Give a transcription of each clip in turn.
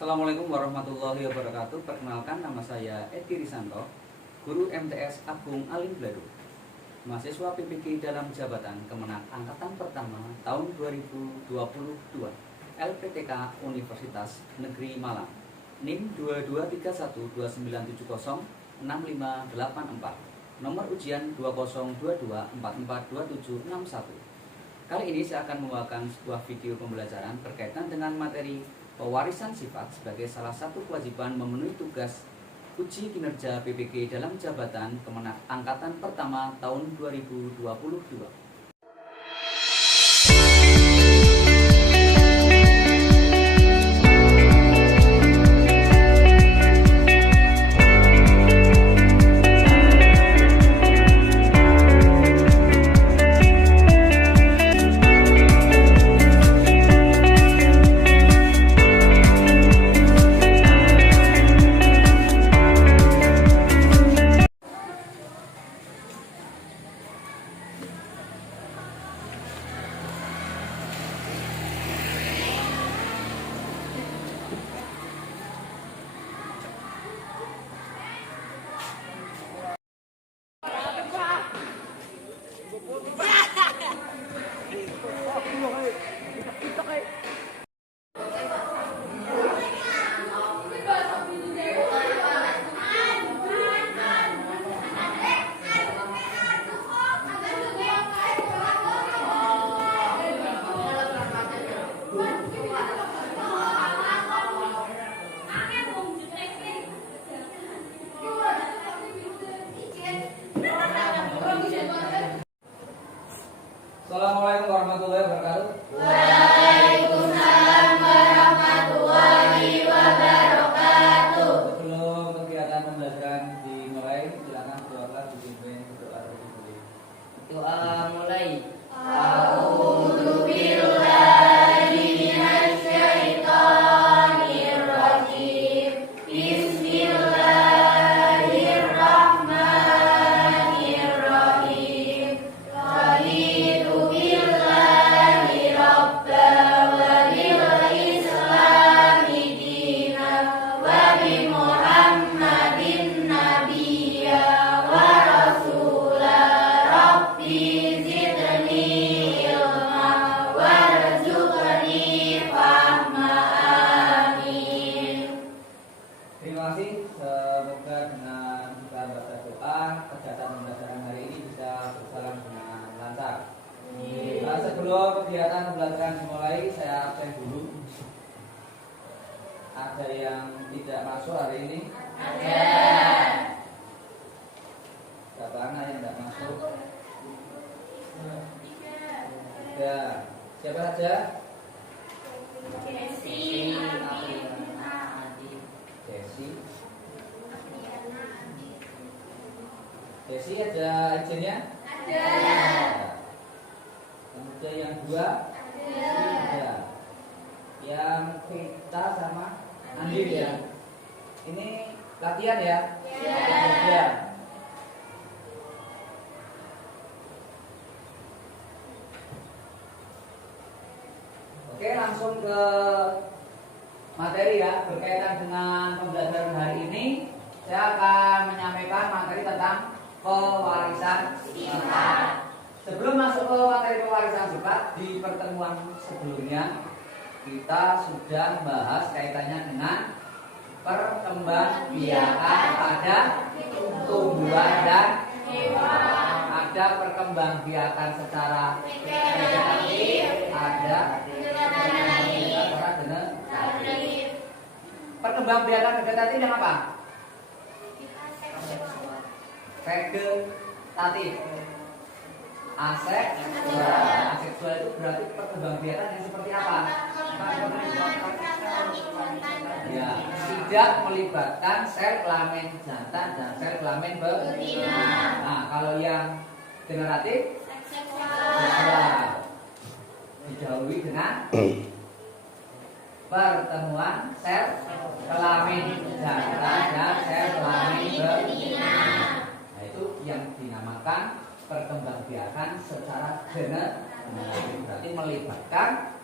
Assalamualaikum warahmatullahi wabarakatuh. Perkenalkan, nama saya Edi Risanto, guru MTS Agung Alim Blado, mahasiswa PPG dalam jabatan Kemenak Angkatan Pertama tahun 2022, LPTK Universitas Negeri Malang, NIM 223129706584, nomor ujian 2022442761. Kali ini saya akan membawakan sebuah video pembelajaran berkaitan dengan materi pewarisan sifat sebagai salah satu kewajiban memenuhi tugas uji kinerja PPG dalam jabatan Kemenak Angkatan Pertama tahun 2022. Assalamualaikum warahmatullahi wabarakatuh. Waalaikumsalam warahmatullahi wabarakatuh. Sebelum kegiatan pembelajaran dimulai, silakan keluarlah dipimpin berdoa terlebih dahulu. Doa mulai. Terima kasih. Semoga dengan kita baca doa, kegiatan pembelajaran hari ini bisa berjalan dengan lancar. Nah, sebelum kegiatan pembelajaran dimulai, saya absen dulu. Ada yang tidak masuk hari ini? Ada. Siapa anak yang tidak masuk? Tiga. Siapa saja? Jesse, Desi ada izinnya? Ada. Kemudian yang dua? Ada. Yang kita sama Andin ya? Ini latihan ya? Ya. Oke, langsung ke materi ya. Berkaitan dengan pembelajaran hari ini, saya akan menyampaikan materi tentang pewarisan sifat. Sebelum masuk ke materi pewarisan sifat, di pertemuan sebelumnya kita sudah membahas kaitannya dengan perkembangbiakan pada tumbuhan dan hewan. Ada perkembangbiakan secara vegetatif, ada secara generatif. Perkembangbiakan vegetatif yang apa? Vegetatif. Aseksual itu berarti perkembangbiakan yang seperti apa? Ya, tidak melibatkan sel kelamin jantan dan sel kelamin betina. Nah, kalau yang generatif, seksual, didahului dengan pertemuan sel kelamin jantan dan sel kelamin betina. Nah, itu yang dinamakan perkembangbiakan secara generatif, berarti melibatkan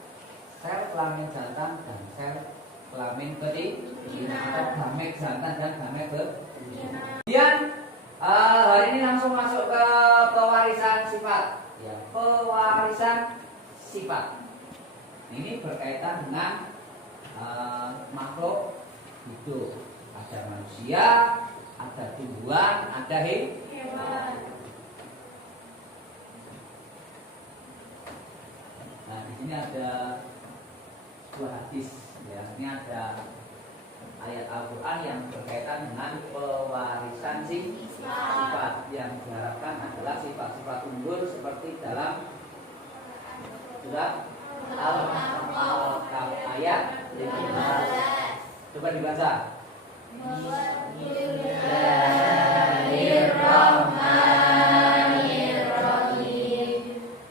sel kelamin jantan dan sel kelamin kelamin betina atau gamet jantan dan gamet betina. Kemudian hari ini langsung masuk ke pewarisan sifat. Ya, pewarisan sifat. Ini berkaitan dengan makhluk hidup. Ada manusia, ada tumbuhan, ada hewan. Nah, di sini ada sebuah hadis, ya. Ini ada ayat Al-Quran yang berkaitan dengan pewarisan sifat yang diharapkan adalah sifat-sifat unggul seperti dalam surat Al-Kahf ayat 15. Coba dibaca. Bismillahirrahmanirrahim.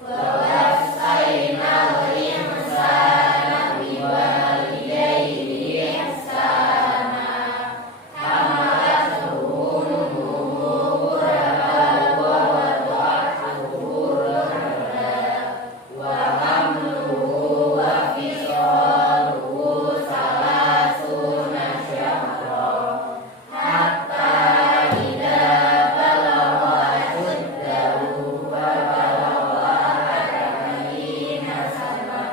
Wa wasainal insana biwalidayhi ihsana. Hamalathu ummuhu kurhan wa wada'athu kurhan wa hamluhu wa fisaluhu salasuna syahra hatta idza balagha ashuddahu wa balagha arba'ina sana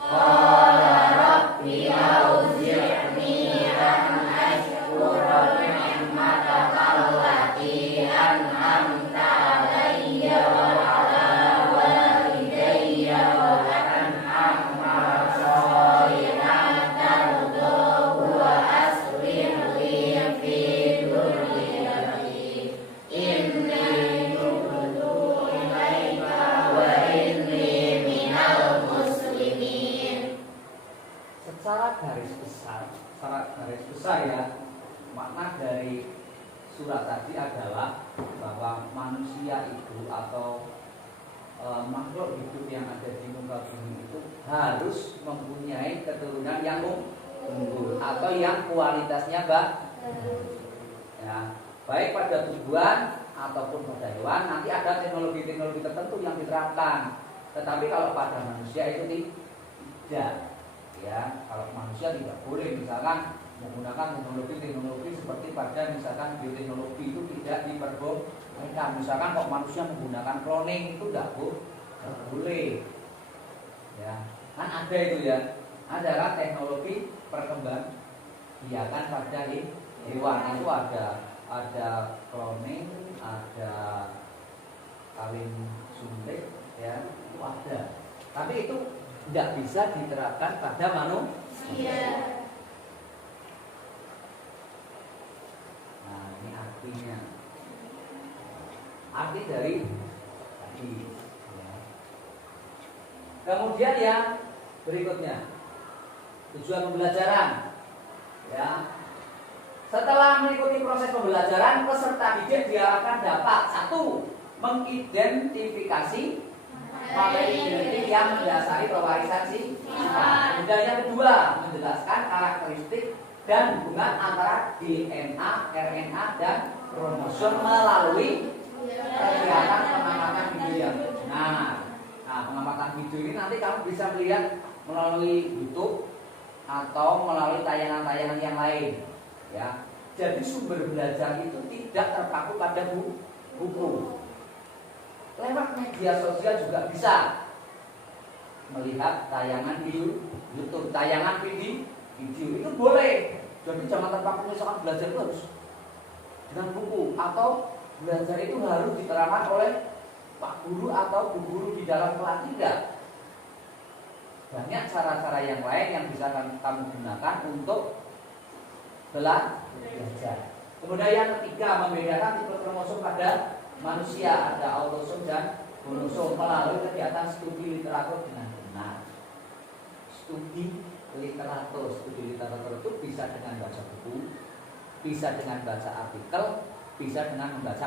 qala rabbi auzi'ni an ashkura ni'mataka allati an'amta alayya wa ala walidayya wa an a'mala shalihan tardahu wa aslih li fi dhurriyyati inni tubtu ilaika wa inni minal muslimin. Secara garis besar ya, makna dari surat tadi adalah bahwa manusia itu atau makhluk hidup yang ada di muka bumi itu harus mempunyai keturunan yang unggul atau yang kualitasnya ya, baik pada tumbuhan ataupun pada hewan. Nanti ada teknologi-teknologi tertentu yang diterapkan, tetapi kalau pada manusia itu tidak. Ya, kalau manusia tidak boleh misalkan menggunakan teknologi seperti pada misalkan bioteknologi itu tidak diperbolehkan. Misalkan kok manusia menggunakan cloning itu tidak boleh. Ya, kan ada itu ya. Adalah teknologi perkembangbiakan pada hewan itu ada cloning, ada kawin suntik, ya itu ada. Tapi itu tidak bisa diterapkan pada manusia. Nah, ini artinya. Arti dari tadi. Ya. Kemudian yang berikutnya, tujuan pembelajaran. Ya. Setelah mengikuti proses pembelajaran, peserta didik diharapkan dapat 1. Mengidentifikasi materi genetik yang mendasari pewarisan sifat. Kemudian yang kedua, menjelaskan karakteristik dan hubungan antara DNA, RNA, dan kromosom melalui kegiatan pengamatan video. Nah, pengamatan video ini nanti kamu bisa melihat melalui YouTube atau melalui tayangan-tayangan yang lain. Ya, jadi sumber belajar itu tidak terpaku pada buku. Lewat media sosial juga bisa melihat tayangan di YouTube, tayangan video itu boleh. Jadi jangan terpaku misalkan belajar itu harus dengan buku, atau belajar itu harus diterapkan oleh Pak Guru atau Bu Guru di dalam kelas. Tidak. Banyak cara-cara yang lain yang bisa kamu gunakan untuk belajar. Kemudian yang ketiga, membedakan tipe kromosom pada manusia, ada autosom dan monosom melalui kegiatan studi literatur dengan benar. Studi literatur itu bisa dengan baca buku, bisa dengan baca artikel, bisa dengan membaca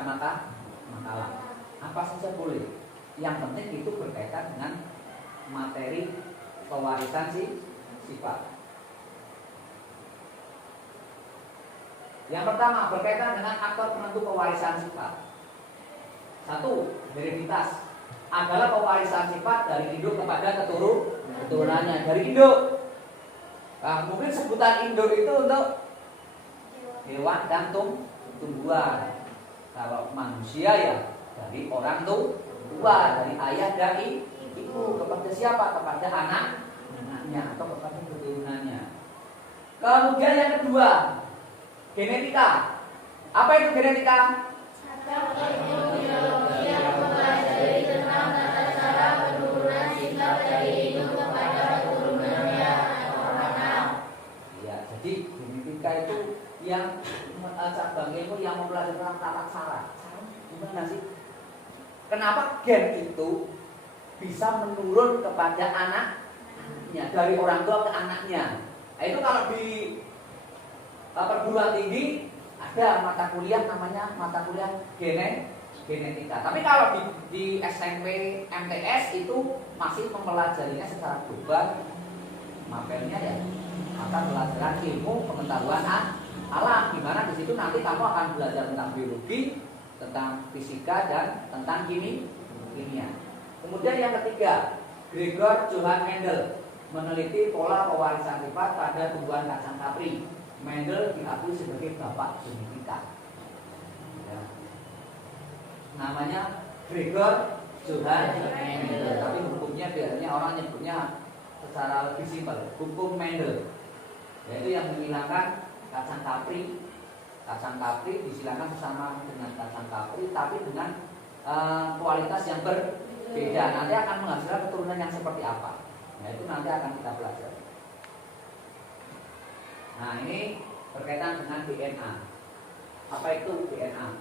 makalah. Apa saja boleh. Yang penting itu berkaitan dengan materi pewarisan sifat. Yang pertama berkaitan dengan aktor penentu pewarisan sifat. 1. Hereditas adalah pewarisan sifat dari induk kepada keturunannya. Dari induk Nah, mungkin sebutan induk itu untuk hewan dan tumbuhan. Kalau manusia ya dari orang tua, dari ayah dan ibu. Kepada siapa? Kepada anaknya atau kepada keturunannya. Kemudian yang kedua, genetika. Apa itu genetika? Biologi yang mempelajari tentang tata cara penurunan sikap dari induk kepada keturunannya atau anak. Ya, jadi genetika itu yang cabang ilmu yang mempelajari tentang tata cara. Gimana sih? Kenapa gen itu bisa menurun kepada anaknya, dari orang tua ke anaknya? Nah, itu kalau di perguruan tinggi ada mata kuliah namanya mata kuliah genetika. Tapi kalau di SMP MTS itu masih mempelajarinya secara global, mapelnya ya mata pelajaran ilmu pengetahuan alam. Di mana di situ nanti kamu akan belajar tentang biologi, tentang fisika dan tentang kimia. Kemudian yang ketiga, Gregor Johann Mendel meneliti pola pewarisan sifat pada tumbuhan kacang kapri. Mendel diakui sebagai bapak genetika. Ya. Namanya Gregor Johann Mendel, tapi hukumnya biasanya orang nyebutnya secara lebih simpel, hukum Mendel, yaitu yang menghilangkan kacang kapri. Kacang kapri disilakan bersama dengan kacang kapri, tapi dengan kualitas yang berbeda. Nanti akan menghasilkan keturunan yang seperti apa. Nah, itu nanti akan kita pelajari. Nah, ini berkaitan dengan DNA. Apa itu DNA?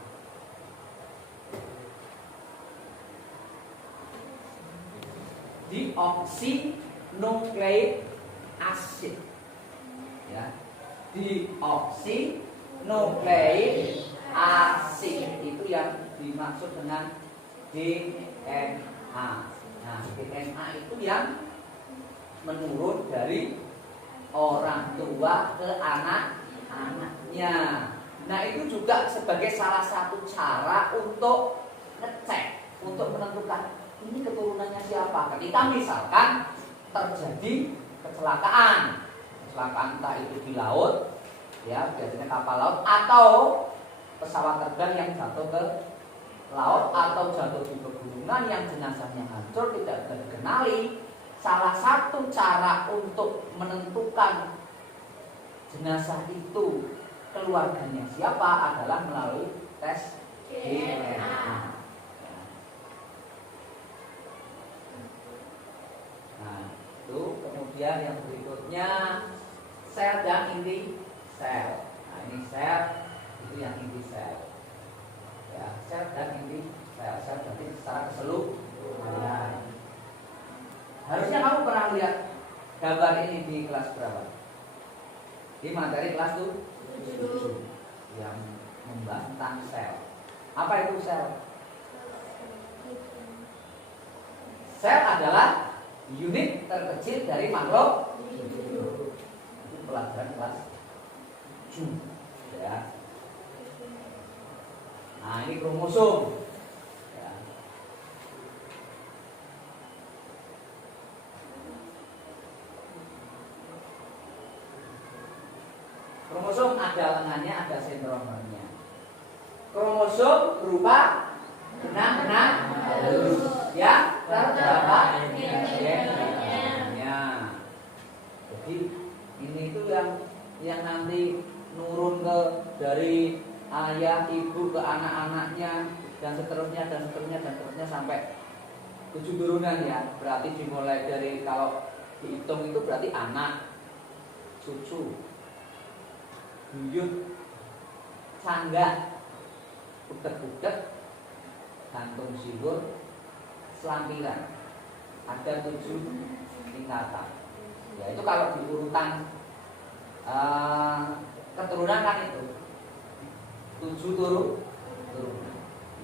Deoxynucleic acid. Ya. Deoxynucleic acid itu yang dimaksud dengan DNA. Nah, DNA itu yang menurun dari orang tua ke anak-anaknya. Nah, itu juga sebagai salah satu cara untuk ngecek, untuk menentukan ini keturunannya siapa. Ketika misalkan terjadi kecelakaan entah itu di laut, ya biasanya kapal laut atau pesawat terbang yang jatuh ke laut atau jatuh di pegunungan yang jenazahnya hancur tidak bisa dikenali. Salah satu cara untuk menentukan jenazah itu keluarganya siapa adalah melalui tes DNA. Nah, itu kemudian yang berikutnya sel dan inti sel. Nah, ini sel, itu yang inti sel. Ya, sel dan inti sel. Sel berarti secara keseluruhan. Harusnya kamu pernah lihat gambar ini di kelas berapa? Di materi kelas 7 yang membahas tentang sel. Apa itu sel? Sel adalah unit terkecil dari makhluk hidup. Itu pelajaran kelas 7. Ya. Nah, ini kromosom. Kromosom ada lengannya, ada sentromernya. Kromosom berupa benang-benang halus, ya, terdapat gennya. Jadi ini itu yang nanti nurun ke dari ayah, ibu ke anak-anaknya dan seterusnya sampai 7 turunan ya. Berarti dimulai dari kalau dihitung itu berarti anak, cucu, buyut, sangga, utek-utek, gantung silur, selampiran. Ada 7 tingkatan. Ya itu kalau di urutan keturunan kan itu 7 turunan.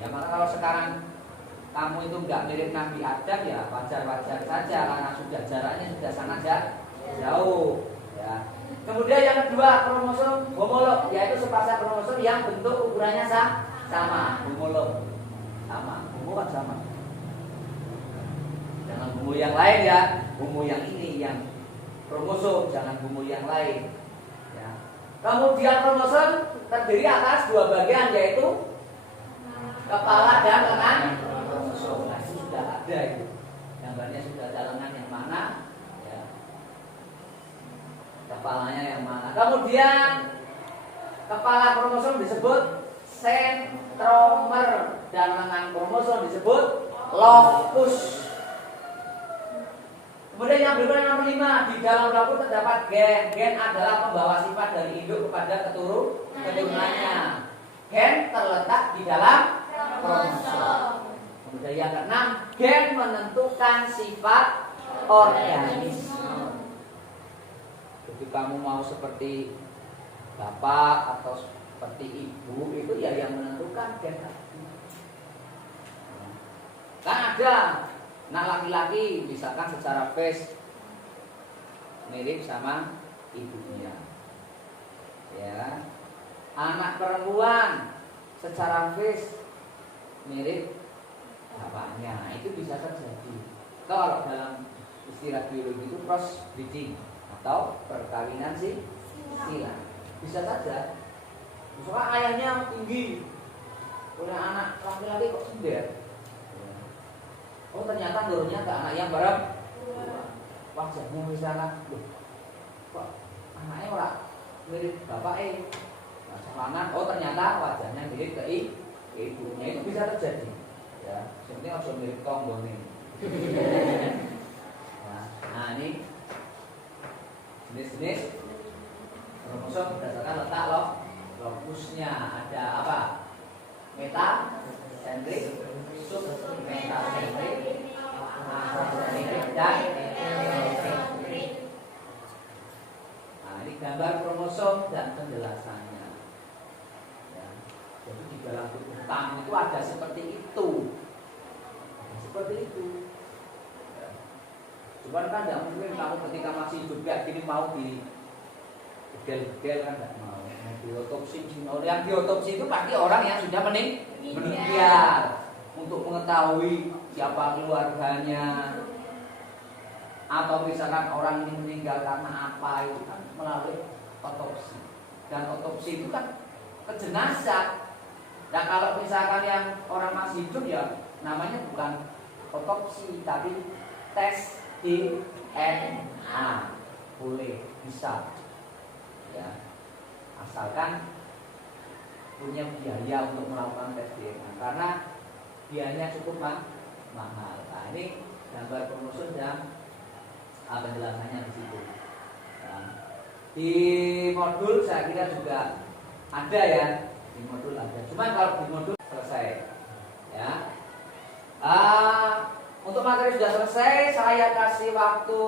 Ya maka kalau sekarang kamu itu nggak mirip Nabi Adam ya wajar-wajar saja karena sudah jaraknya sudah sangat jauh. Ya. Kemudian yang kedua kromosom homolog, yaitu sepasang kromosom yang bentuk ukurannya sama, homolog. Sama, homo kan sama. Jangan homo yang lain ya, homo yang ini yang kromosom, jangan gumul yang lain. Ya. Kemudian kromosom terdiri atas dua bagian, yaitu kepala dan lengan kromosom. Nah, itu sudah ada itu. Gambarnya sudah ada lengan yang mana, ya. Kepalanya yang mana. Kemudian kepala kromosom disebut sentromer dan lengan kromosom disebut locus. Kemudian yang berikutnya nomor 5, di dalam locus terdapat gen. Gen adalah pembawa sifat dari induk kepada keturunannya. Gen terletak di dalam kromosom. Kemudian yang keenam, gen menentukan sifat organisme. Jadi kamu mau seperti bapak atau seperti ibu, itu ya yang menentukan gen. Kan ada anak laki-laki misalkan secara face mirip sama ibunya, ya. Anak perempuan secara face mirip bapaknya, itu bisa terjadi. Kalau dalam istilah biologi itu cross breeding atau perkawinan silang, bisa saja. Misalkan ayahnya tinggi, punya anak laki-laki kok sender. Oh, ternyata nurunnya ke anak yang bareng wajahnya misalnya, kok anaknya orang mirip bapak nah, oh ternyata wajahnya mirip ke ibunya, itu bisa terjadi. Ya, sebenarnya harus mirip tonggo nih. Nah, ini jenis-jenis kromosom berdasarkan letak lokusnya. Ada apa? Metasentrik, submetasentrik, aposentrik, dan eksentrik. Nah, ini gambar kromosom dan penjelasannya. Ya, jadi di dalam tubuh kamu itu ada seperti itu. Seperti itu. Ya. Cuman kan tidak mungkin kamu ketika masih hidup kayak gini mau di begel kan tidak mau. Diotopsi, yang diotopsi itu pasti orang yang sudah meninggal. Untuk mengetahui siapa keluarganya, atau misalkan orang ini meninggal karena apa, itu kan melalui otopsi. Dan otopsi itu kan ke jenazah. Dan kalau misalkan yang orang masih hidup, ya namanya bukan otopsi tapi tes DNA. Boleh, bisa, ya, asalkan punya biaya untuk melakukan tes DNA, karena biayanya cukup mahal. Nah, ini gambar kromosom dan penjelasannya di situ. Nah, di modul saya kira juga ada ya, di modul ada. Cuma kalau di modul selesai, ya. Untuk materi sudah selesai, saya kasih waktu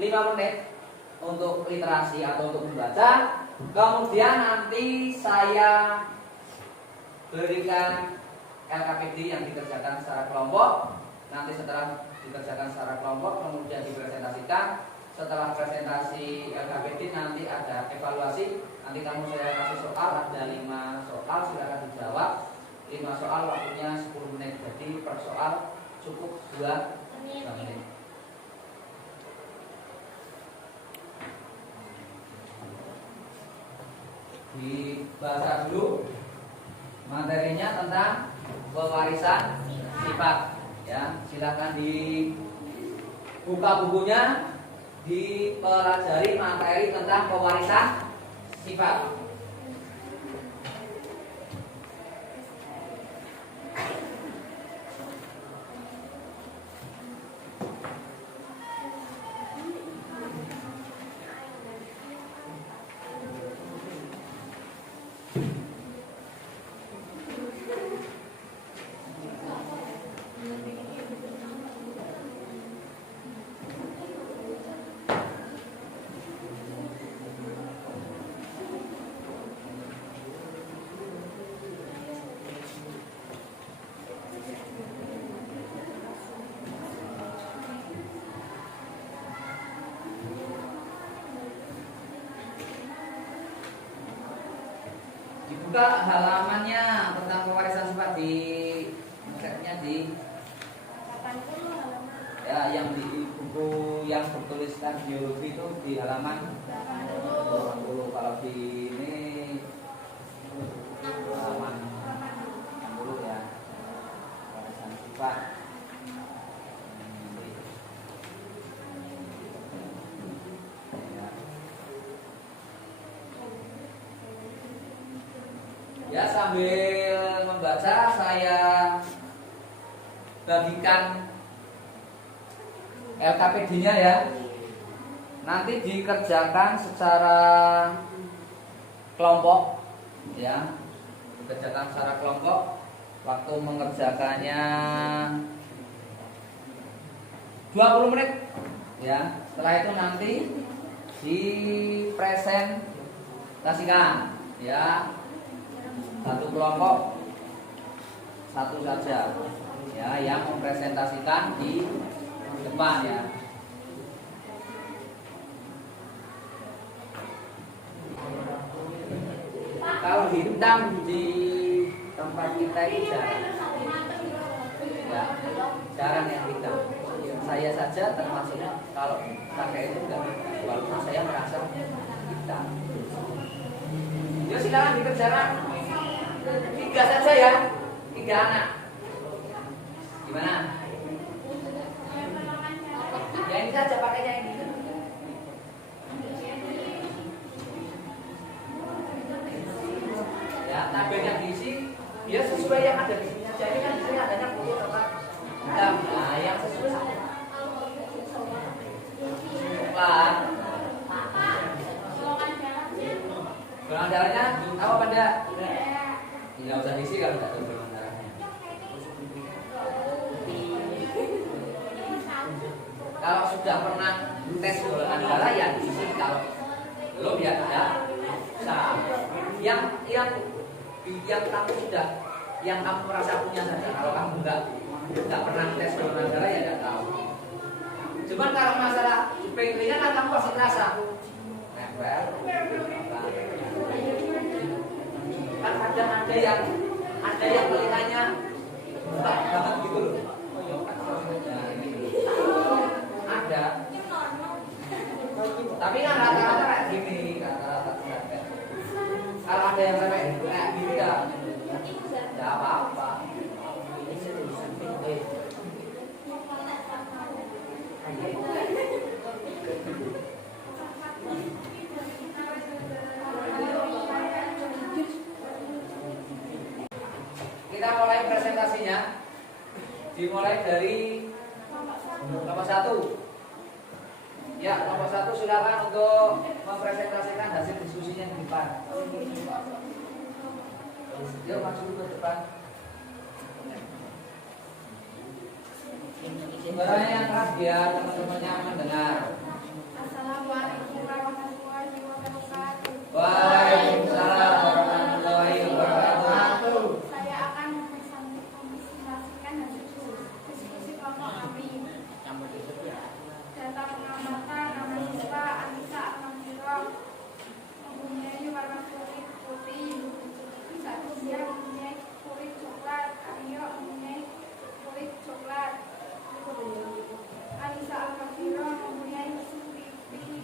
5 menit untuk literasi atau untuk membaca. Kemudian nanti saya berikan LKPD yang dikerjakan secara kelompok. Nanti setelah dikerjakan secara kelompok, kemudian dipresentasikan. Setelah presentasi LKPD nanti ada evaluasi. Nanti kamu saya kasih soal, ada 5 soal, silakan dijawab. 5 soal waktunya 10 menit. Jadi per soal cukup 2 menit. Dibaca dulu materinya tentang pewarisan sifat, ya. Silakan dibuka bukunya, dipelajari materi tentang pewarisan sifat. Buka halamannya tentang pewarisan sifat di di 80 halaman. Ya, yang di buku yang bertuliskan biologi itu di halaman 80. Kalau di ini halaman 60 ya. Warisan sifat. Ya, sambil membaca saya bagikan LKPD-nya ya. Nanti dikerjakan secara kelompok ya. Dikerjakan secara kelompok. Waktu mengerjakannya 20 menit ya. Setelah itu nanti dipresentasikan ya. Satu kelompok satu saja ya yang mempresentasikan di depan ya. Kalau hitam di tempat kita ini jarang ya, jarang yang hitam. Saya saja termasuknya kalau pakai itu enggak, walaupun saya merasa hitam. Ya silakan dikerjakan 3 saja ya, 3 anak. Gimana? Ya ini saja pakainya ini. Ya tabel yang diisi dia sesuai yang ada di sini aja. Ini kan di sini adanya putih sama hitam. Nah yang sesuai coklat. Golongan darahnya apa pada? Nggak usah diisi kalau nggak tahu golongan darahnya. Kalau sudah pernah tes golongan darah ya diisi, kalau belum ya tidak usah. Yang kamu sudah, yang kamu merasa punya saja. Kalau kamu nggak pernah tes golongan darah ya tidak tahu. Cuman kalau masalah penglinya kan kamu pasti merasa nempel. Kan ada yang melihatnya banget gitu loh. Ada. Tapi kan rata-rata kayak gini, rata-rata kayak. Kalau ada yang sampai kayak gini ya, tidak apa-apa. Kita mulai presentasinya. Dimulai dari nomor 1. Ya, nomor 1 silakan untuk mempresentasikan hasil diskusinya di depan. Yuk masuk ke depan. Suaranya yang keras biar teman-temannya mendengar. Assalamualaikum warahmatullahi wabarakatuh. Waalaikumsalam warahmatullahi wabarakatuh. Saya akan mempresentasikan hasil diskusi kelompok kami. Data pengamatan nama siswa Anissa Al-Mahirah mempunyai warna kulit putih. Dia mempunyai kulit coklat. Aryo mempunyai kulit coklat. Anissa Al-Mahirah mempunyai mesin pipi.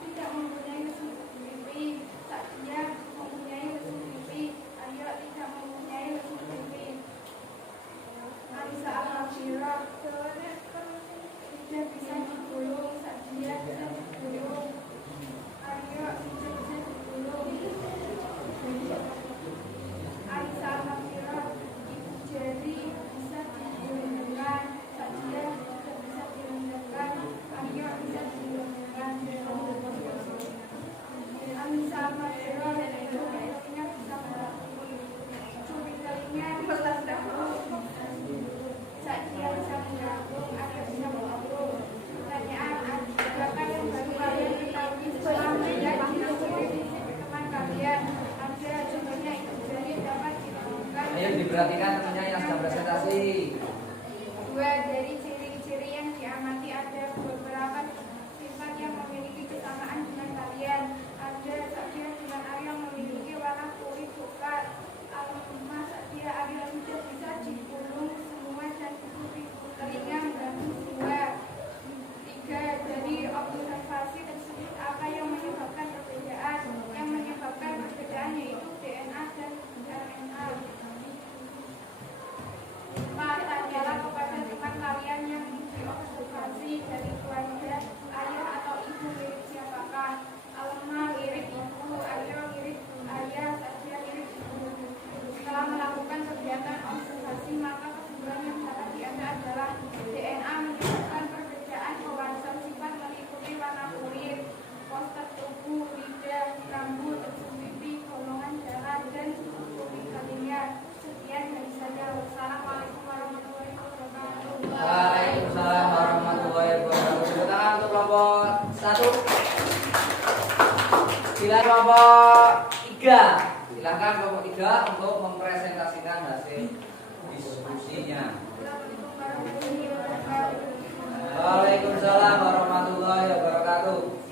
Tidak mempunyai mesin pipi. Dia mempunyai mesin pipi. Aryo tidak mempunyai mesin pipi. Anissa Al-Mahirah tidak bisa digulung. Dia bisa digulung. Aryo tidak bisa digulung. Anissa Al-Mahirah ibu jari bisa dilenggang. Dia tidak bisa dilenggang. Aryo bisa dilenggang. Anissa Al-Mahirah telinga bisa melakukan curi telinga bisa melakukan. Dia bisa mengagum, Aryo bisa mengagum. Pertanyaan, adakah yang baru kalian ketahui selama ciri-ciri fisik teman kalian? Ada contohnya itu jari dapat ditemukan. Ayo diperhatikan temannya yang sedang presentasi. 2. Dari ciri-ciri yang diamati ada beberapa sifat yang memiliki kesamaan dengan kalian. Ada Sadia dengan Aryo memiliki warna kulit coklat. Almarhumah Sadia Aryo tidak bisa digulung semua dan telinga mengganggu semua. Silakan kelompok 3. Silakan kelompok 3 untuk mempresentasikan hasil diskusinya. Waalaikumsalam warahmatullahi wabarakatuh.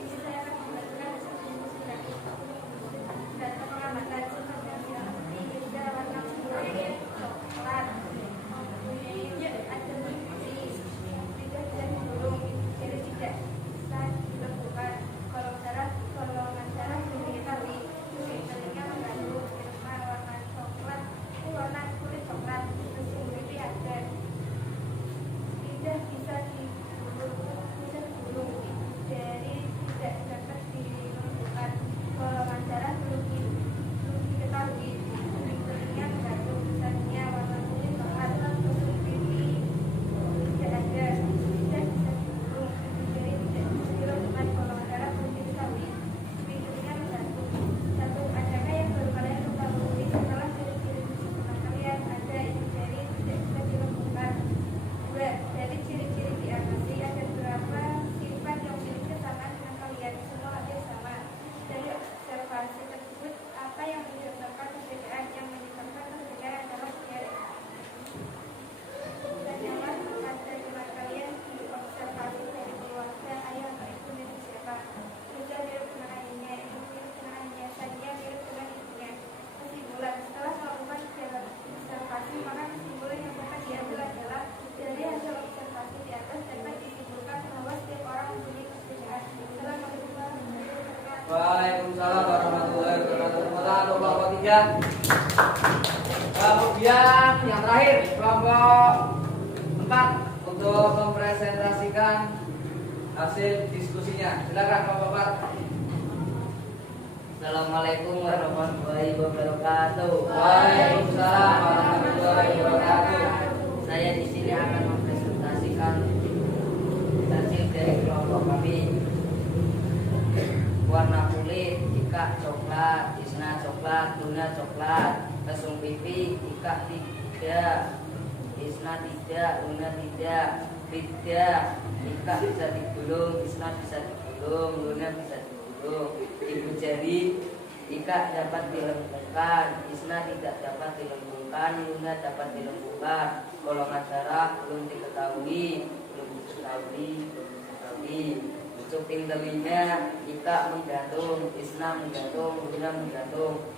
Waalaikumsalam warahmatullahi wabarakatuh. Untuk kelompok 3. Kemudian yang terakhir kelompok 4 untuk mempresentasikan hasil diskusinya. Silakan kelompok 4. Assalamualaikum warahmatullahi wabarakatuh. Waalaikumsalam warahmatullahi wabarakatuh. Saya di sini akan mempresentasikan hasil dari kelompok kami. Warna kulit Ika coklat, Isna coklat, Luna coklat. Lesung pipi Ika tidak, Isna tidak, Luna tidak. Beda Ika bisa digulung, Isna bisa digulung, Luna bisa digulung. Ibu jari Ika dapat dilengkungkan, Isna tidak dapat dilengkungkan, Luna dapat dilengkungkan. Golongan darah belum diketahui. Cuping telinga Ika menggantung, Isna menggantung, Luna menggantung.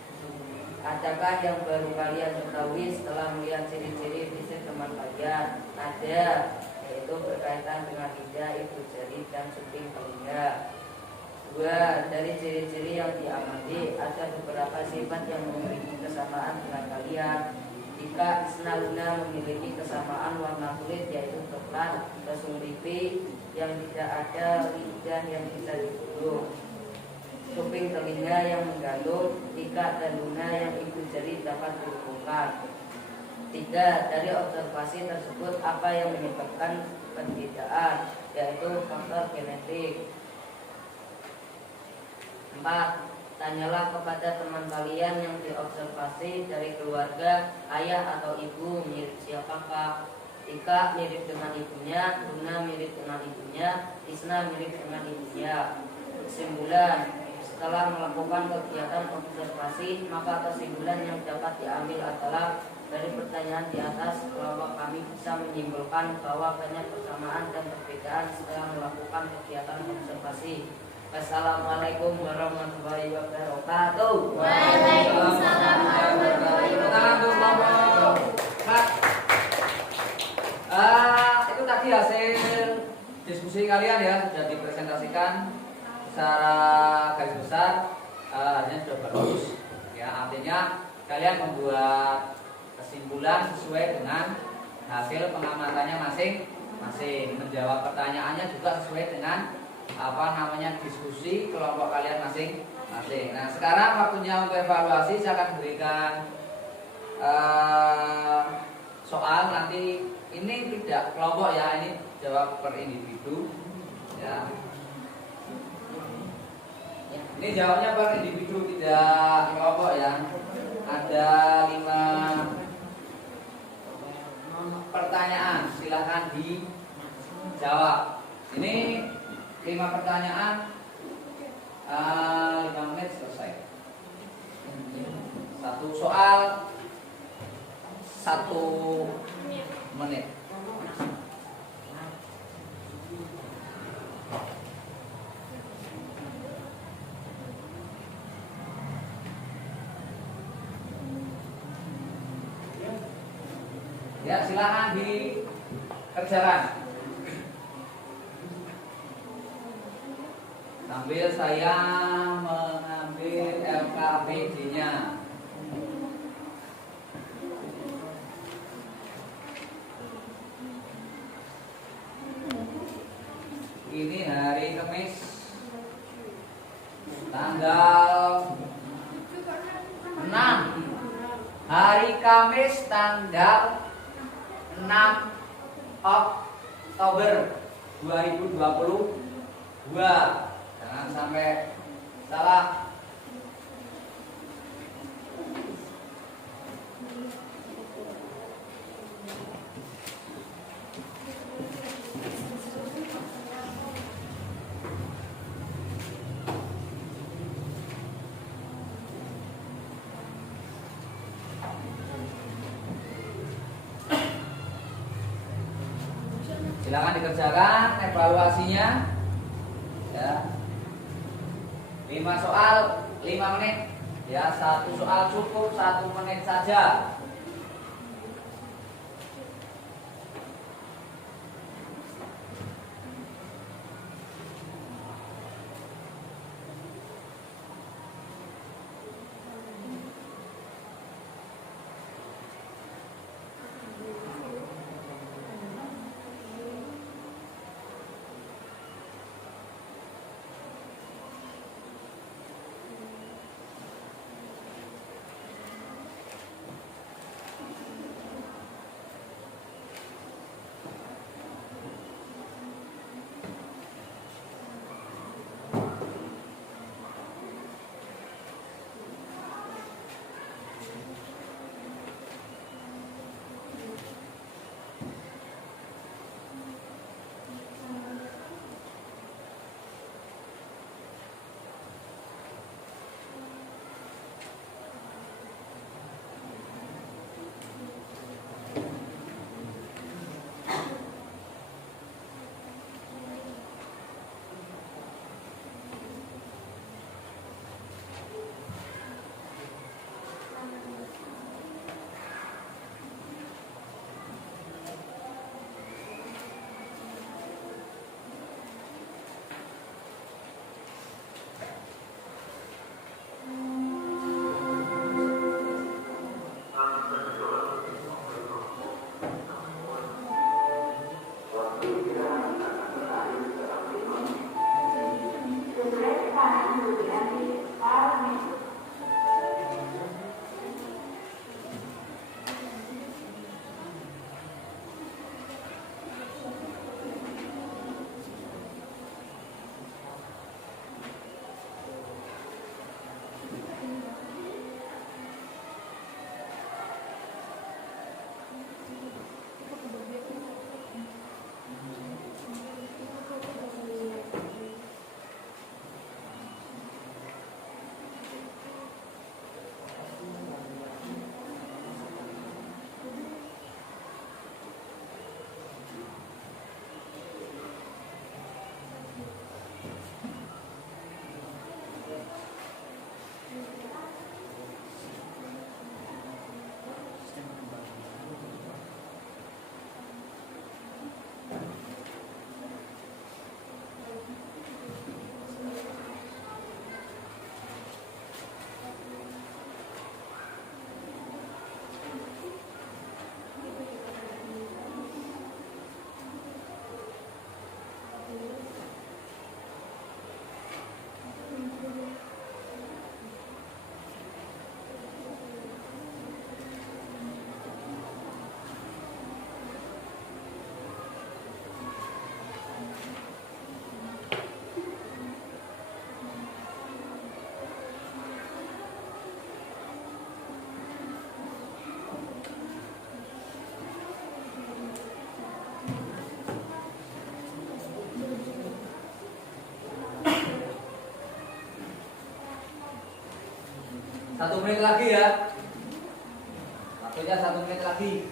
Adakah yang baru kalian ketahui setelah melihat ciri-ciri fisik teman kalian? Ada, yaitu berkaitan dengan lidah, ibu jari, dan cuping telinga. 2. Dari ciri-ciri yang diamati ada beberapa sifat yang memiliki kesamaan dengan kalian. Ika, Isna, Luna memiliki kesamaan warna kulit yaitu coklat, lesung pipi yang tidak ada lidah yang bisa digulung, cuping telinga yang menggantung, Ika dan Luna yang ibu jari dapat dilengkungkan. 3. Dari observasi tersebut apa yang menyebabkan perbedaan, yaitu faktor genetik. 4. Tanyalah kepada teman kalian yang diobservasi dari keluarga, ayah atau ibu mirip siapakah? Ika mirip dengan ibunya, Luna mirip dengan ibunya, Isna mirip dengan ibunya. Kesimpulan, setelah melakukan kegiatan observasi, maka kesimpulan yang dapat diambil adalah dari pertanyaan di atas, kelompok kami bisa menyimpulkan bahwa banyak persamaan dan perbedaan setelah melakukan kegiatan observasi. Wassalamualaikum warahmatullahi wabarakatuh. Waalaikumsalam warahmatullahi wabarakatuh. Itu tadi hasil diskusi kalian ya, sudah dipresentasikan secara garis besar. Hasilnya sudah bagus ya, artinya kalian membuat kesimpulan sesuai dengan hasil pengamatannya masing-masing, menjawab pertanyaannya juga sesuai dengan diskusi kelompok kalian masing-masing. Nah, sekarang waktunya untuk evaluasi. Saya akan berikan soal nanti. Ini tidak kelompok ya, ini jawab per individu ya. Ini jawabnya per individu, tidak kelompok ya. Ada 5 pertanyaan, silahkan dijawab. Ini 5 pertanyaan, 5 menit selesai. soal 1 menit. Ya, silakan dikerjakan. Sambil saya mengambil LKPJ-nya. Ini hari Kamis tanggal 6. Hari Kamis tanggal 6 Oktober 2022. Jangan sampai salah. Silakan dikerjakan evaluasinya. Ya. 5 soal 5 menit. Ya, 1 soal cukup 1 menit saja. Satu menit lagi ya. waktunya 1 menit lagi.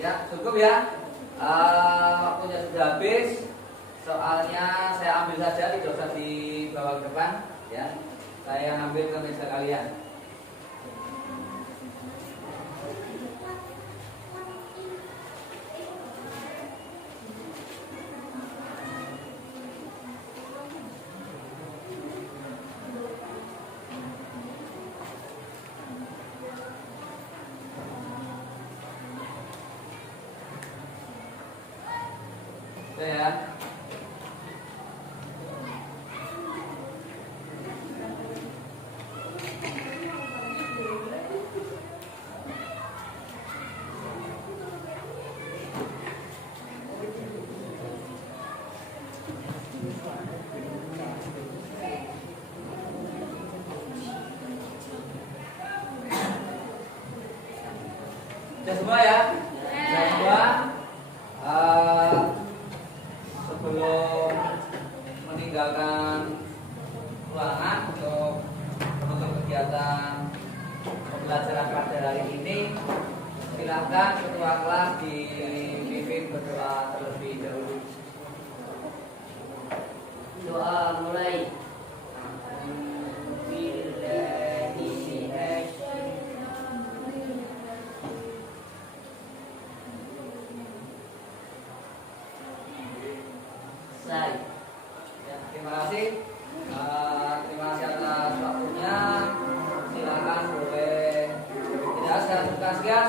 Ya, cukup ya. Waktunya sudah habis. Soalnya saya ambil saja, tidak usah dibawa ke depan ya. Saya ambil ke meja kalian. Oke ya. Sudah semua ya? Sudah semua? Sebelum meninggalkan ruangan untuk menutup kegiatan pembelajaran pada hari ini, silakan ketua kelas dipimpin berdoa terlebih dahulu. Doa mulai. Ya, terima kasih. Terima kasih atas waktunya. Silakan boleh tidak sekian.